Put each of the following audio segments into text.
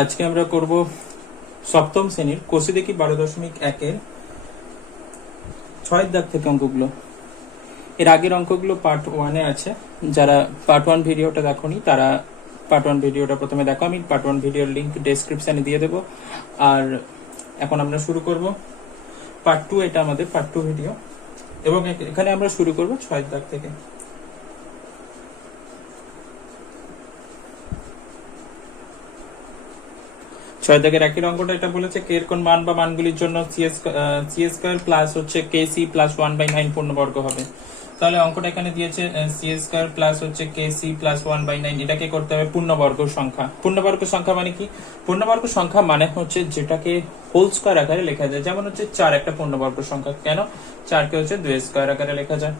আজকে আমরা করব সপ্তম শ্রেণীর কোষে দেখি 12.1-এর 6 দাগ থেকে অঙ্কগুলো। এর আগের অঙ্কগুলো পার্ট 1-এ আছে। যারা পার্ট 1 ভিডিওটা দেখোনি তারা পার্ট 1 ভিডিওটা প্রথমে দেখো। আমি পার্ট 1 ভিডিওর লিংক ডেসক্রিপশনে দিয়ে দেবো। আর এখন আমরা শুরু করব পার্ট 2। এটা আমাদের পার্ট 2 ভিডিও এবং এখানে আমরা শুরু করব 6 দাগ থেকে। 6 দাগের একই অঙ্কটা এটা বলেছে কে এর কোন মান বা মানগুলির জন্য সি স্কয়ার প্লাস হচ্ছে কে সি প্লাস 1/9 পূর্ণবর্গ হবে। তাহলে অঙ্কটা এখানে দিয়েছে সি স্কয়ার প্লাস হচ্ছে কে সি প্লাস 1/9। এটাকে করতে হবে পূর্ণবর্গ সংখ্যা। পূর্ণবর্গ সংখ্যা মানে কি? পূর্ণবর্গ সংখ্যা মানে হচ্ছে যেটাকে হোল স্কয়ার আকারে লেখা যায়। যেমন হচ্ছে 4 একটা পূর্ণবর্গ সংখ্যা। কেন? 4 কে হচ্ছে 2 স্কয়ার আকারে লেখা যায়।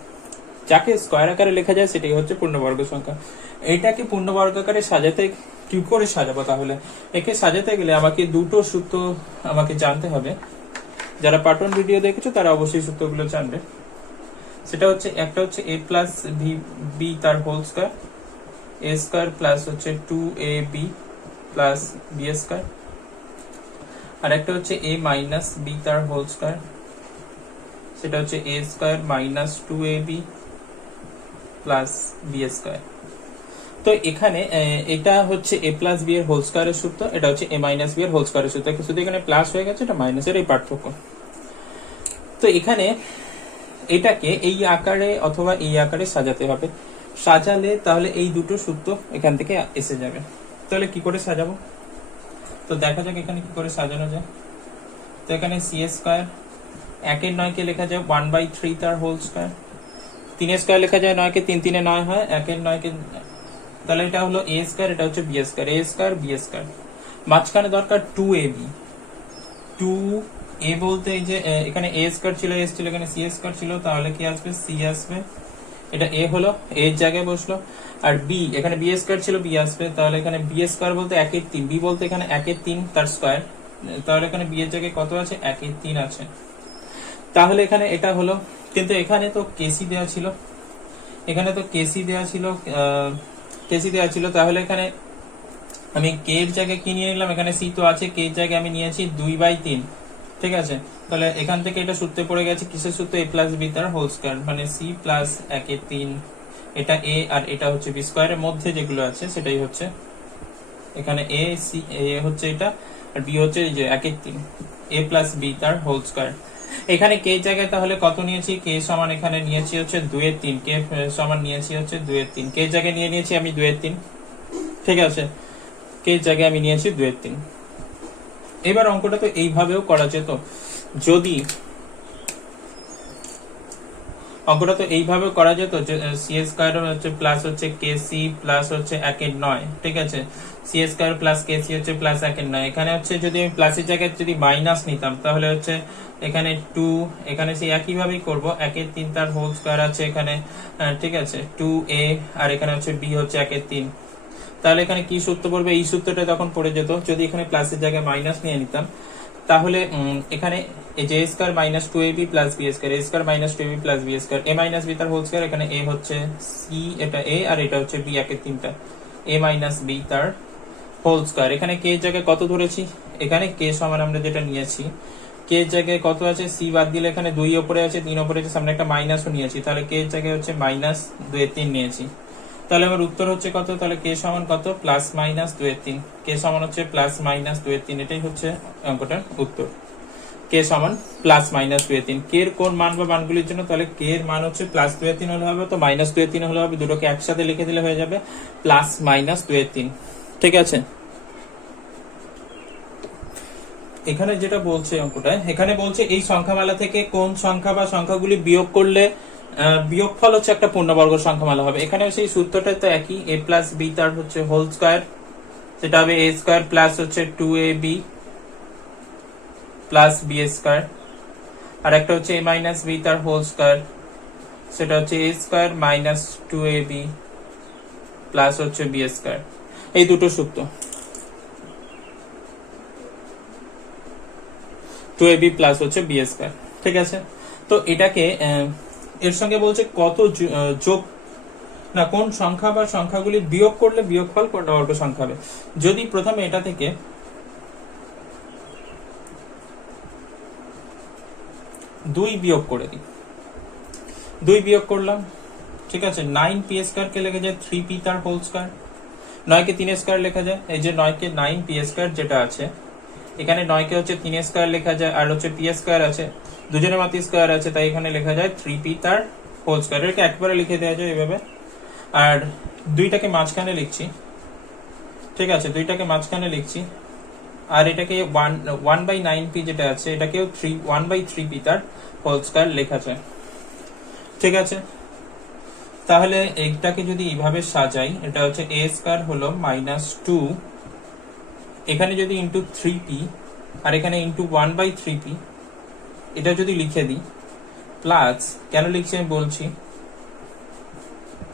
যাকে স্কয়ার আকারে লেখা যায় সেটাই হচ্ছে পূর্ণবর্গ সংখ্যা। এইটাকে পূর্ণবর্গ আকারে সাজাতে কি করে সাজাবো? তাহলে একে সাজাতে গেলে আমাকে দুটো সূত্র আমাকে জানতে হবে। যারা পার্ট 1 ভিডিও দেখেছো তারা অবশ্যই সূত্রগুলো জানবে। সেটা হচ্ছে একটা হচ্ছে a প্লাস বি তার whole square, a square plus হচ্ছে 2ab প্লাস b স্কয়ার। আর একটা হচ্ছে a মাইনাস b তার হোল স্কয়ার, সেটা হচ্ছে a square minus 2ab plus b square. তো এখানে এটা হচ্ছে a প্লাস বি এর হোল স্কয়ারের সূত্র, এটা হচ্ছে a মাইনাস বি এর হোল স্কয়ারের সূত্র। শুধু এখানে প্লাস হয়ে গেছে, এটা মাইনাসের এই পার্থক্য। তো এখানে এটাকে এই আকারে অথবা এই আকারে সাজাতে হবে। সাজালে তাহলে এই দুটো সূত্র এখান থেকে এসে যাবে। তাহলে কি করে সাজাবো? তো দেখা যাক এখানে কি করে সাজানো যায়। তো এখানে সি স্কয়ার 1 এর 9 কে লেখা যায় 1/3 তার হোল স্কয়ার। 3 এর স্কয়ার লেখা যায় 9 কে, 3 3 9 হয়, 1 এর 9 কে। তাহলে এটা হলো a স্কয়ার, এটা হচ্ছে b square. a square b square, মাঝখানে দরকার 2ab। 2a বলতে এই যে এখানে a স্কয়ার ছিল, s ছিল, এখানে c স্কয়ার ছিল, তাহলে কি আসবে? c আসবে। এটা a হলো, a এর জায়গায় বসলো। আর b, এখানে b স্কয়ার ছিল, b আসবে। তাহলে এখানে b স্কয়ার বলতে 1 এর 3, b বলতে এখানে 1 এর 3 তার স্কয়ার। তাহলে এখানে b এর জায়গায় কত আছে? 1 এর 3 আছে। তাহলে এখানে এটা হলো, কিন্তু এখানে তো কেসি দেওয়া ছিল, এখানে তো কেসি দেওয়া ছিল, কেসি দেওয়া ছিল। তাহলে এখানে আমি কে এর জায়গায় কি নিয়ে নিলাম? এখানে সি তো আছে, কে এর জায়গায় আমি নিয়েছি 2/3। ঠিক আছে, তাহলে এখান থেকে এটা সূত্রে পড়ে গেছে কিসের সূত্র? a প্লাস বি তার হোল স্কয়ার, মানে সি প্লাস 1 এর 3। এটা a আর এটা হচ্ছে বি স্কয়ারের মধ্যে যেগুলো আছে সেটাই হচ্ছে এখানে a, সি, a হচ্ছে এটা, আর বি হচ্ছে এই যে 1 এর 3, a প্লাস বি তার হোল স্কয়ার। এখানে কে এর জায়গায় তাহলে কত নিয়েছি? কে সমান এখানে নিয়েছি হচ্ছে 2 এর 3, কে সমান নিয়েছি হচ্ছে 2 এর 3, কে এর জায়গায় নিয়ে নিয়েছি আমি 2 এর 3। ঠিক আছে, কে এর জায়গায় আমি নিয়েছি 2 এর 3। এবার অঙ্কটা তো এইভাবেও করা যেত, যদি অঙ্কটা তো এইভাবেও করা যেত যে সি স্কয়ার হচ্ছে প্লাস হচ্ছে কে সি প্লাস হচ্ছে 1 এর 9। ঠিক আছে, C square plus K C হচ্ছে প্লাস 1 এর 9। এখানে হচ্ছে যদি আমি প্লাসের জায়গায় যদি মাইনাস নিতাম তাহলে হচ্ছে এখানে 2, এখানে সেই একই ভাবেই করব। 1 এর 3 তার হোল স্কয়ার আছে এখানে। ঠিক আছে, 2a, আর এখানে হচ্ছে b হচ্ছে 1 এর 3। তাহলে এখানে কি সূত্র পড়বে? এই সূত্রটা তখন পড়ে যেত যদি এখানে প্লাসের জায়গায় মাইনাস নিয়ে নিতাম। তাহলে এখানে এই যে a square minus 2ab plus b square, a square minus 2ab plus b square, a minus b তার হোল স্কয়ার। এখানে a হচ্ছে c, এটা a, আর এটা হচ্ছে b, 1 এর 3টা, a মাইনাস b তার হোল স্কয়ার। এখানে কে এর জায়গায় কত ধরেছি? এখানে কে সমান আমরা যেটা নিয়েছি, কে এর জায়গায় কত আছে? c বাদ দিলে এখানে 2 উপরে আছে, 3 উপরে আছে, সামনে একটা মাইনাসও নিয়েছি। তাহলে কে এর জায়গায় হচ্ছে মাইনাস 2 এর 3 নিয়েছি। তাহলে আমার উত্তর হচ্ছে কত? তাহলে কে সমান কত? প্লাস মাইনাস 2 এর 3। কে সমান হচ্ছে প্লাস মাইনাস 2 এর 3, এটাই হচ্ছে অঙ্কটার উত্তর। কে সমান প্লাস মাইনাস 2 এর 3। কে এর কোন মান বা মানগুলির জন্য? তাহলে কে এর মান হচ্ছে প্লাস 2 এর 3 হলে হবে, তো মাইনাস 2 এর 3 হলে হবে। দুটোকে একসাথে লিখে দিলে হয়ে যাবে প্লাস মাইনাস 2 এর 3। ঠিক আছে, এখানে যেটা বলছে অঙ্কটা, এখানে বলছে এই সংখ্যামালা থেকে কোন সংখ্যা বা সংখ্যাগুলি বিয়োগ করলে বিয়োগফল হচ্ছে একটা পূর্ণবর্গ সংখ্যামালা হবে। এখানে সেই সূত্রটা তো একই, a প্লাস বি তার হচ্ছে হোল স্কয়ার, সেটা হবে a স্কয়ার প্লাস হচ্ছে 2ab প্লাস b স্কয়ার। আর একটা হচ্ছে a মাইনাস b তার হোল স্কয়ার, সেটা হচ্ছে a square minus 2ab plus হচ্ছে b স্কয়ার। এই দুটো সূত্র, 2ab প্লাস হচ্ছে b স্কয়ার। ঠিক আছে, তো এটাকে এর সঙ্গে বলছে কত যোগ না কোন সংখ্যা বা সংখ্যাগুলি বিয়োগ করলে বিয়োগফল পূর্ণবর্গ সংখ্যা হবে। যদি প্রথমে এটা থেকে 2 বিয়োগ করে দিই, 2 বিয়োগ করলাম, ঠিক আছে। 9 পি স্কয়ার কে লেখা যায় 3 পি তার হোল স্কয়ার, 9 কে 3 স্কয়ার লেখা যায়, এই যে 9 কে 9 পি স্কয়ার যেটা আছে, এখানে 9 কে হচ্ছে 3 স্কয়ার লেখা যায়, আর হচ্ছে পি স্কয়ার আছে, দুজনের মাত্র স্কয়ার আছে, তাই এখানে লেখা যায় 3 পি তার হোল স্কয়ার। এটাকে একবারে লিখে দেওয়া যায় এভাবে। আর 2টাকে মাঝখানে লিখছি, ঠিক আছে, 2টাকে মাঝখানে লিখছি, আর এটাকে 1/9p যেটা আছে এটাকেও 1/3p তার হোল স্কয়ার লেখা যায়, ঠিক আছে। তাহলে এইটাকে যদি এইভাবে সাজাই, এটা হচ্ছে a স্কয়ার হলো -2, এখানে যদি ইন্টু 3p আর এখানে ইন্টু 1/3p, এটা যদি লিখে দিই, প্লাস, কেন লিখছি আমি বলছি,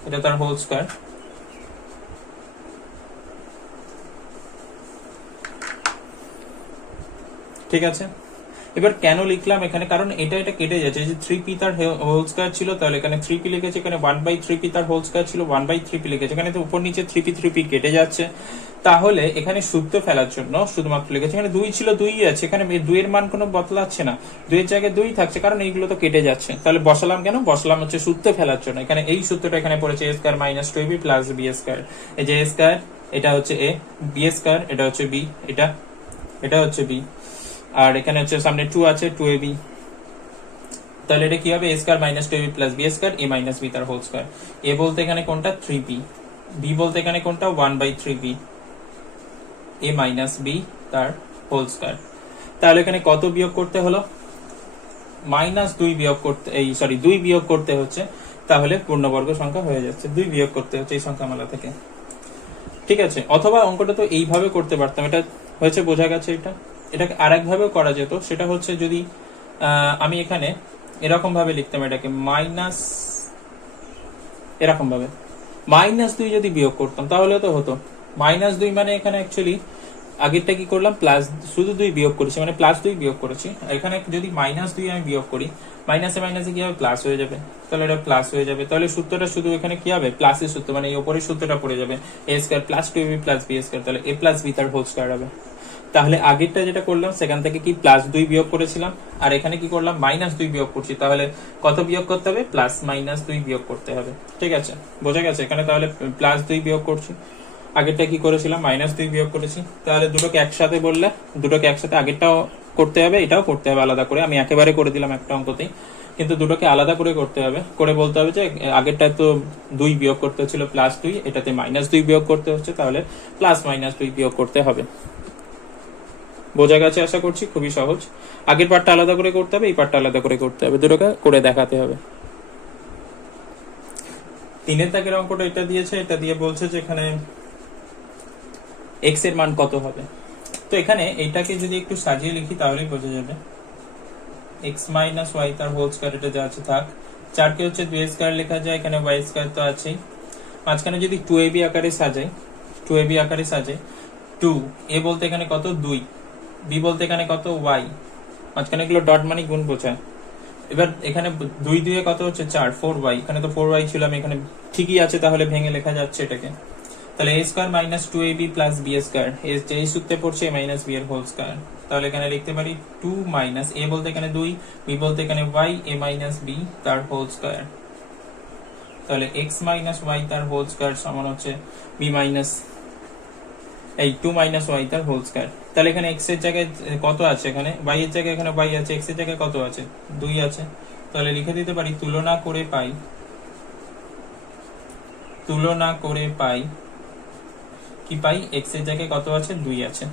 এটা তার হোল স্কয়ার, ঠিক আছে। এবার কেন লিখলাম এখানে, কারণ এটা কেটে যাচ্ছে, যে 3p তার হোল স্কয়ার ছিল, তাহলে এখানে 3p লিখেছে, এখানে 1/3p তার হোল স্কয়ার ছিল, 1/3p লিখেছে, এখানে তো উপর নিচে 3p কেটে যাচ্ছে, তাহলে এখানে সূত্র ফেলার জন্য শুধুমাত্র লিখেছে, এখানে 2 ছিল 2ই আছে, এখানে 2 এর মান কোনো বদলাচ্ছে না, 2 এর জায়গায় 2 থাকছে, কারণ এইগুলো তো কেটে যাচ্ছে। তাহলে বসালাম কেন, বসালাম হচ্ছে সূত্র ফেলার জন্য। এখানে এই সূত্রটা এখানে পড়েছে a square -2ab plus b square, এই যে a স্কয়ার এটা হচ্ছে a, b স্কয়ার এটা হচ্ছে b, এটা হচ্ছে b, আর এখানে হচ্ছে সামনে 2 আছে 2ab, তাহলে এটা কি হবে a square -2ab plus b square a minus b তার হোল স্কয়ার। a বলতে এখানে কোনটা 3p, b বলতে এখানে কোনটা 1/3p, a মাইনাস b তার হোল স্কয়ার। তাহলে এখানে কত বিয়োগ করতে হলো, -2 বিয়োগ করতে, এই সরি 2 বিয়োগ করতে হচ্ছে, তাহলে পূর্ণবর্গ সংখ্যা হয়ে যাচ্ছে, 2 বিয়োগ করতে হচ্ছে এই সংখ্যামালা থেকে, ঠিক আছে। অথবা অঙ্কটা তো এইভাবে করতে পারতাম, এটা হয়েছে, বোঝা গেছে। এটাকে আরেক ভাবেও করা যেত, সেটা হচ্ছে যদি আমি এখানে এরকম ভাবে লিখতাম, এটাকে এরকম ভাবে -2 যদি বিয়োগ করতাম, তাহলে তো হতো -2, মানে এখানে অ্যাকচুয়ালি আগেরটা কি করলাম, প্লাস, শুধু 2 বিয়োগ করেছি, মানে +2 বিয়োগ করেছি, এখানে যদি -2 আমি বিয়োগ করি, মাইনাসে মাইনাসে কি হবে, প্লাস হয়ে যাবে, তাহলে এটা প্লাস হয়ে যাবে, তাহলে সূত্রটা শুধু এখানে কি হবে, প্লাসের সূত্র, মানে এই উপরের সূত্রটা পড়ে যাবে, a square plus 2ab plus b square, তাহলে a প্লাস b তার হোল স্কয়ার হবে। তাহলে আগেরটা যেটা করলাম সেখান থেকে কি +2 বিয়োগ করেছিলাম, আর এখানে কি করলাম, -2 বিয়োগ করছি, তাহলে কত বিয়োগ করতে হবে, +-2 বিয়োগ করতে হবে, ঠিক আছে, বোঝা গেছে। এখানে তাহলে +2 বিয়োগ করছি, আগেরটা কি করেছিলাম, -2 বিয়োগ করেছি, তাহলে দুটোকে একসাথে বললে, দুটোকে একসাথে আগেরটাও করতে হবে, এটাও করতে হবে আলাদা করে, আমি একেবারে করে দিলাম একটা অঙ্কতেই, কিন্তু দুটোকে আলাদা করে করতে হবে, করে বলতে হবে যে আগেরটায় তো 2 বিয়োগ করতে হচ্ছিল +2, এটাতে -2 বিয়োগ করতে হচ্ছে, তাহলে +-2 বিয়োগ করতে হবে। বোঝা গেছে আশা করছি, খুবই সহজ। আগের পার্টটা আলাদা করে করতে হবে, এই পার্টটা আলাদা করে করতে হবে, দুটোকে করে দেখাতে হবে। 3 দাগের অঙ্কটা এটা দিয়েছে, এটা দিয়ে বলছে যে এখানে x এর মান কত হবে। তো এখানে এইটাকে যদি একটু সাজিয়ে লিখি তাহলেই বোঝা যাবে, x - y তার হোল স্কয়ার, এটা যা আছে থাক, 4 কে হচ্ছে 2 স্কয়ার লেখা যায়, এখানে y স্কয়ার তো আছেই, মাঝখানে যদি 2ab আকারে সাজাই, 2ab আকারে সাজাই, 2 a বলতে এখানে কত 2, b বলতে এখানে কত y, মাঝখানে এগুলো ডট মানে গুণ বোঝায়। এবার এখানে 2 2 কত হচ্ছে 4, 4y, এখানে তো 4y ছিল, আমি এখানে ঠিকই আছে, তাহলে ভেঙে লেখা যাচ্ছে এটাকে, তাহলে a square -2ab plus b square, এই সূত্রে পড়ছে a মাইনাস b এর হোল স্কয়ার, তাহলে এখানে লিখতে পারি 2 মাইনাস a বলতে এখানে 2, b বলতে এখানে y, a মাইনাস b তার হোল স্কয়ার, তাহলে x মাইনাস y তার হোল স্কয়ার সমান হচ্ছে b মাইনাস এই 2 মাইনাস y তার হোল স্কয়ার। তাহলে এখানে x এর জায়গায় কত আছে, এখানে y এর জায়গায় এখানে y আছে, x এর জায়গায় কত আছে 2 আছে, তাহলে লিখে দিতে পারি তুলনা করে পাই কি পাই, x এর জায়গায় কত আছে 2 আছে,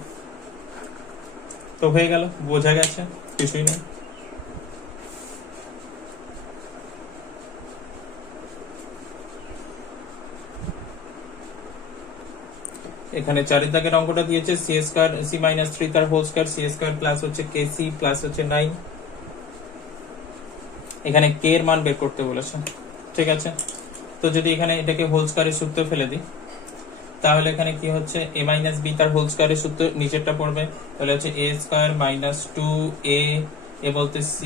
তো হয়ে গেল, বোঝা গেছে, কিছুই নেই। এখানে 4 দাগের অঙ্কটা দিয়েছে c স্কয়ার c-3 তার whole square, c square plus হচ্ছে kc প্লাস হচ্ছে 9, এখানে k এর মান বের করতে বলেছে, ঠিক আছে। তো যদি এখানে এটাকে হোল স্কয়ারের সূত্র ফেলে দিই, তাহলে এখানে কি হচ্ছে a মাইনাস b তার হোল স্কয়ারের সূত্র নিচেরটা পড়বে, তাহলে হচ্ছে a স্কয়ার -2a, a বলতে c,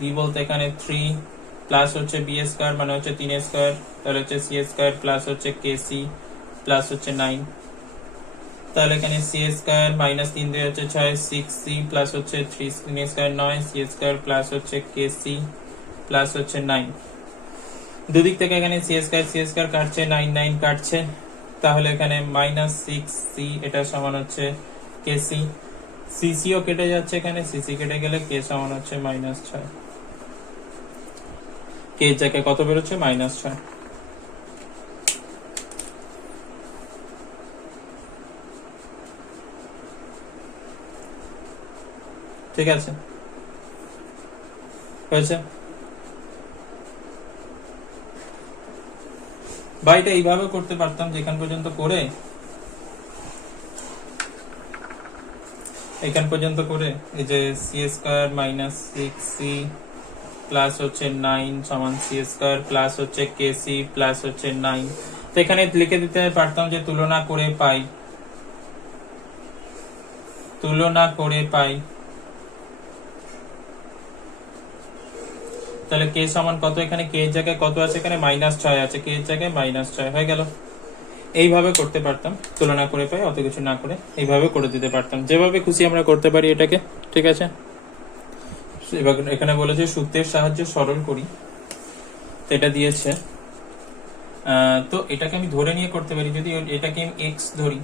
b বলতে এখানে 3 প্লাস হচ্ছে b স্কয়ার মানে হচ্ছে 3 স্কয়ার, তাহলে হচ্ছে c স্কয়ার প্লাস হচ্ছে kc প্লাস হচ্ছে 9, তাহলে এখানে সি স্কয়ার মাইনাস 3 2 হচ্ছে 6 6 সি প্লাস হচ্ছে 3 স্কয়ার 9 সি স্কয়ার প্লাস হচ্ছে কে সি প্লাস হচ্ছে 9। দুদিক থেকে এখানে সি স্কয়ার কাটছে 9 9 কাটছে, তাহলে এখানে মাইনাস 6 সি এটা সমান হচ্ছে কে সি। সিসিও কেটে যাচ্ছে, এখানে সিসি কেটে গেলে কে সমান হচ্ছে মাইনাস 6। কে জায়গায় কত বেরোচ্ছে মাইনাস 6। ঠিক আছে, হয়েছে। বাইটা এইভাবে করতে পারতাম, যেখান পর্যন্ত করে এখান পর্যন্ত করে এই যে C square minus 6 C plus হচ্ছে 9 সমান সি স্কয়ার প্লাস হচ্ছে কে সি প্লাস হচ্ছে 9। তো এখানে লিখে দিতে পারতাম যে তুলনা করে পাই তাহলে কে সমান কত, এখানে কে এর জায়গায় কত আছে, এখানে মাইনাস 6 আছে, কে এর জায়গায় মাইনাস 6 হয়ে গেল। এইভাবে করতে পারতাম, তুলনা করে পাই, অত কিছু না করে এইভাবে করে দিতে পারতাম, যেভাবে খুশি আমরা করতে পারি এটাকে। ঠিক আছে, এবার এখানে বলেছে সূত্রের সাহায্যে সরল করি, তো এটা দিয়েছে। তো এটাকে আমি ধরে নিয়ে করতে পারি, যদি এটাকে আমি এক্স ধরি,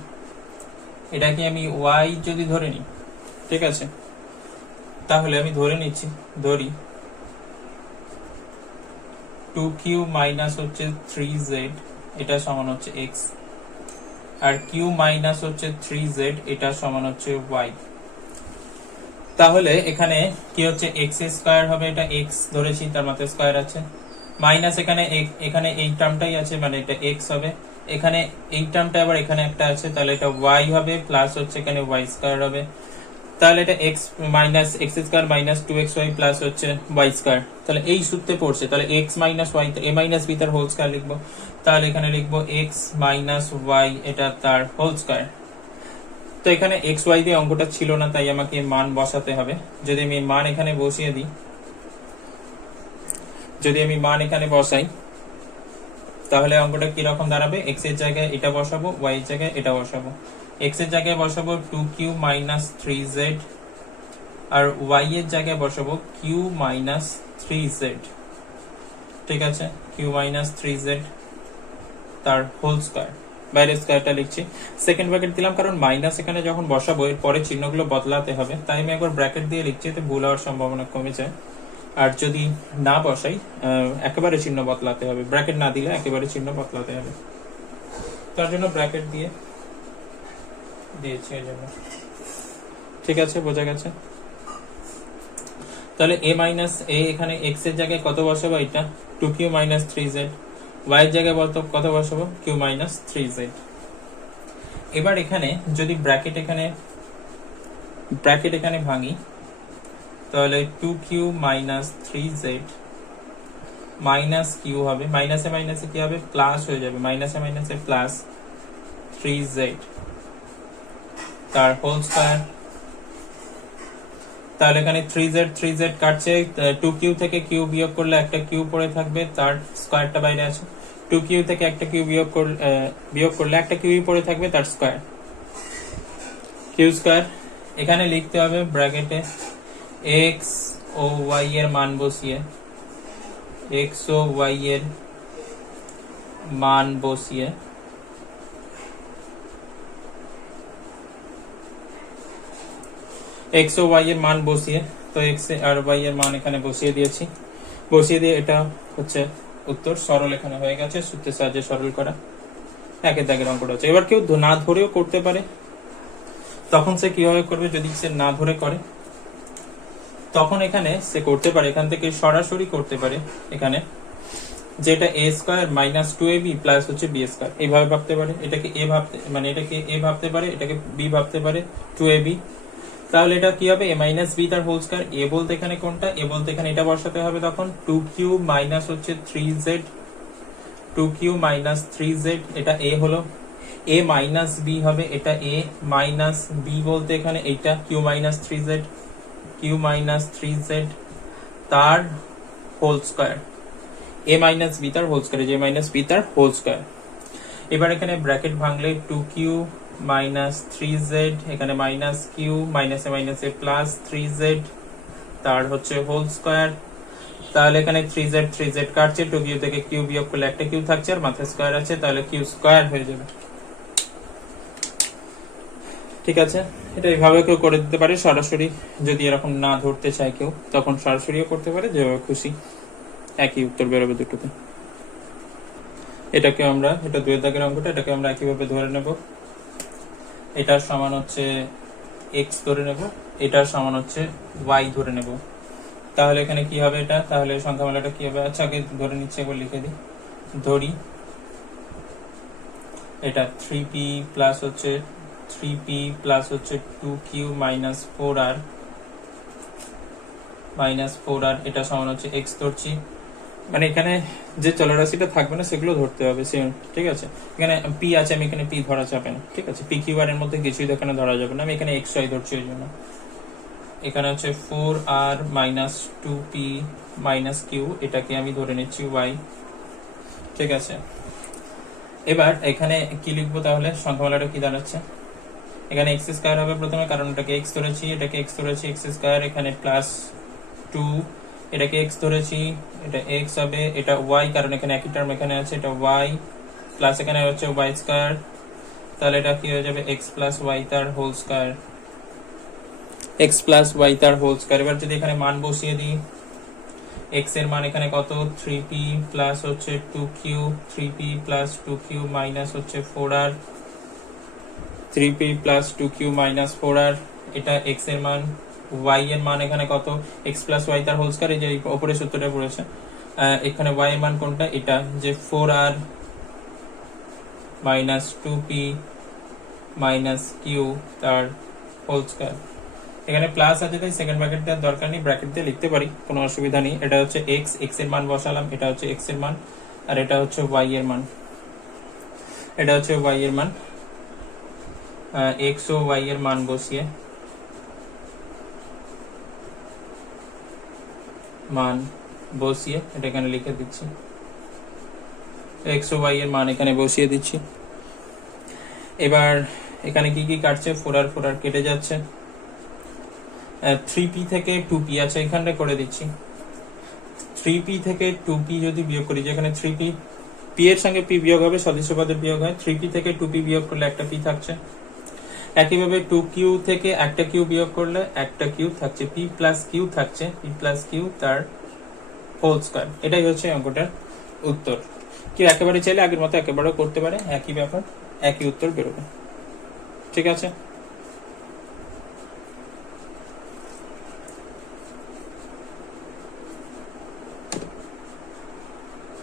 এটাকে আমি ওয়াই যদি ধরে নিই, ঠিক আছে, তাহলে আমি ধরি 2q মাইনাস হচ্ছে 3z এটা সমান হচ্ছে x, আর q মাইনাস হচ্ছে 3z এটা সমান হচ্ছে y। তাহলে এখানে কি হচ্ছে x স্কয়ার হবে, এটা x ধরেছি তার মাথায় স্কয়ার আছে, মাইনাস এখানে এই টার্মটাই আছে মানে এটা x হবে, এখানে এই টার্মটা আবার এখানে একটা আছে, তাহলে এটা y হবে, প্লাস হচ্ছে এখানে y স্কয়ার হবে, তাহলে এটা x minus x square minus 2xy plus হচ্ছে y স্কয়ার। তাহলে এই সূত্রে পড়ছে, তাহলে x minus y a minus b তার হোল স্কয়ার লিখবো, তাহলে এখানে লিখবো x মাইনাস y এটা তার হোল স্কয়ার। তো এখানে x y দিয়ে অঙ্কটা ছিল না, তাই আমাকে মান বসাতে হবে। যদি আমি মান এখানে বসিয়ে দিই, বসাই, তাহলে অঙ্কটা কি রকম দাঁড়াবে, x এর জায়গায় এটা বসাবো, y এর জায়গায় এটা বসাবো। x এর জায়গায় বসাবো 2q মাইনাস 3z, আর y এর জায়গায় বসাবো q মাইনাস 3z। ঠিক আছে, q মাইনাস 3z তার হোল স্কয়ার, বাইরের স্কয়ারটা লিখছি, সেকেন্ড ব্র্যাকেট দিলাম, কারণ মাইনাস এখানে যখন বসাবো এর পরে চিহ্নগুলো বদলাতে হবে, তাই আমি একবার ব্র্যাকেট দিয়ে লিখছি, এতে ভুল হওয়ার সম্ভাবনা কমে যায়। আর যদি না বসাই একেবারে চিহ্ন বদলাতে হবে, ব্র্যাকেট না দিলে একেবারে চিহ্ন বদলাতে হবে, তার জন্য ব্র্যাকেট দিয়েছি এর জন্য। ঠিক আছে, বোঝা গেছে। তাহলে a মাইনাস a এখানে x এর জায়গায় কত বসাবো, এটা 2q মাইনাস 3z, y এর জায়গায় কত বসাবো q মাইনাস 3z। এবার এখানে যদি ব্র্যাকেট এখানে ভাঙি, তাহলে 2q minus 3z minus q হবে, মাইনাসে মাইনাসে কি হবে, প্লাস হয়ে যাবে, মাইনাসে মাইনাসে প্লাস 3z তার হোল স্কয়ার। তাহলে এখানে 3z কাটছে, 2q থেকে q বিয়োগ করলে একটা q পড়ে থাকবে, তার স্কয়ারটা বাইরে আছে, 2q থেকে একটা q বিয়োগ করলে একটা q পড়ে থাকবে, তার স্কয়ার, q স্কয়ার। এখানে লিখতে হবে ব্র্যাকেটে x ও y এর মান বসিয়ে, x ও y এর মান বসিয়ে x ও y এর মান বসিয়ে, তো x আর y এর মান এখানে বসিয়ে দিয়েছি, বসিয়ে দিয়ে এটা হচ্ছে উত্তর, সরল এখানে হয়ে গেছে, সূত্রের সাহায্যে সরল করা, একের দাগের অঙ্কটা হচ্ছে। এবার কেউ না ধরেও করতে পারে, তখন সে কিভাবে করবে, যদি সে না ধরে করে তখন এখানে সে করতে পারে, এখান থেকে সরাসরি করতে পারে, এখানে যেটা a square minus 2ab plus হচ্ছে b স্কয়ার, এইভাবে ভাবতে পারে, এটাকে a ভাবতে মানে এটাকে a ভাবতে পারে, এটাকে b ভাবতে পারে 2ab। তাহলে এটা কি হবে, a মাইনাস b তার হোল স্কয়ার, a বলতে এখানে কোনটা, a বলতে এখানে এটা বসাতে হবে, তখন 2q মাইনাস হচ্ছে 3z, 2q মাইনাস 3z এটা a হলো, a মাইনাস b হবে, এটা a মাইনাস b বলতে এখানে এইটা q minus 3z, q minus 3z তার whole square, a minus b তার whole square, j minus b তার হোল স্কয়ার। এবার এখানে ব্র্যাকেট ভাঙলে 2q মাইনাস 3z, এখানে মাইনাস কিউ, মাইনাসে মাইনাসে প্লাস 3z, তার হচ্ছে হোল স্কোয়ার। তাহলে এখানে 3z কাটছে, 2q থেকে কিউ বিয়োগ করলে একটা কিউ থাকছে, আর মাথায় স্কোয়ার আছে, তাহলে কিউ স্কোয়ার হয়ে যাবে। ঠিক আছে, এটা এইভাবে কেউ করে দিতে পারে সরাসরি, যদি এরকম না ধরতে চায় কেউ তখন সরাসরিও করতে পারে, যেভাবে খুশি একই উত্তর বেরোবে দুটোতে। এটাকে আমরা, এটা 2 দাগের অঙ্কটা, এটাকে আমরা একইভাবে ধরে নেব। এটার সমান হচ্ছে x ধরে নেব, এটার সমান হচ্ছে y ধরে নেব। তাহলে এখানে কি হবে এটা, তাহলে সংখ্যামালাটা কি হবে, আচ্ছা আগে ধরে নিচ্ছে, একবার লিখে দিই। ধরি এটা 3p প্লাস হচ্ছে 3p প্লাস হচ্ছে 2q মাইনাস 4r এটা সমান হচ্ছে x ধরছি। মানে এখানে যে চলরাশিটা থাকবে না সেগুলো ধরতে হবে, ঠিক আছে। এখানে p আছে, আমি এখানে p ধরা যাবে না, ঠিক আছে। p q r এর মধ্যে কিছুই এখানে ধরা যাবে না, আমি এখানে x y ধরছি ওই জন্য। এখানে হচ্ছে 4r minus 2p minus q, এটাকে আমি ধরে নিচ্ছি y, ঠিক আছে। এবার এখানে কি লিখবো, তাহলে সংখ্যামালাটা কি দাঁড়াচ্ছে, এখানে x স্কয়ার হবে প্রথমে, কারণ এটাকে x ধরেছি, এটাকে x ধরেছি, x স্কয়ার, এখানে প্লাস 2, এটাকে x ধরেছি, এটা x হবে, এটা y, কারণ এখানে একই টার্ম এখানে আছে, এটা y, প্লাস এখানে হচ্ছে y স্কয়ার, তাহলে এটা কি হয়ে যাবে x প্লাস y তার whole square, x plus y তার হোল স্কয়ার। এবার যদি এখানে মান বসিয়ে দিই, x এর মান এখানে কত, 3p প্লাস হচ্ছে 2q, 3p plus 2q minus হচ্ছে 4r, 3p plus 2q minus 4r, এটা x এর মান। y এর মান এখানে কত, x প্লাস y তার হোল স্কয়ার, এই যে উপরে সূত্রটা পড়েছে, এখানে y এর মান কোনটা, এটা যে 4r minus 2p minus q তার হোল স্কয়ার। এখানে প্লাস আছে তাই সেকেন্ড ব্র্যাকেট দেওয়ার দরকার নেই, ব্র্যাকেট দিয়ে লিখতে পারি, কোনো অসুবিধা নেই। এটা হচ্ছে x এর মান বসালাম, এটা হচ্ছে x এর মান, আর এটা হচ্ছে y এর মান, এটা হচ্ছে y এর মান। x ও y এর মান বসিয়ে, এটা এখানে লিখে দিচ্ছি, x ও y এর মান এখানে বসিয়ে দিচ্ছি। এবার এখানে কি কি কাটছে, 4r কেটে যাচ্ছে, 3p থেকে 2p আছে, এখানটা করে দিচ্ছি। 3p থেকে 2p যদি বিয়োগ করি, যেখানে 3p p এর সঙ্গে p বিয়োগ হবে, সদস্য পদের বিয়োগ হয়, 3p থেকে 2p বিয়োগ করলে একটা p থাকছে। একইভাবে 2q থেকে একটা q বিয়োগ করলে একটা q থাকছে, p প্লাস q থাকছে, p প্লাস q তার হোল স্কয়ার। এটাই হচ্ছে অঙ্কটার উত্তর। কি একেবারে চাইলে আগের মতো একেবারেও করতে পারে, একই ব্যাপার, একই উত্তর বেরোবে। ঠিক আছে।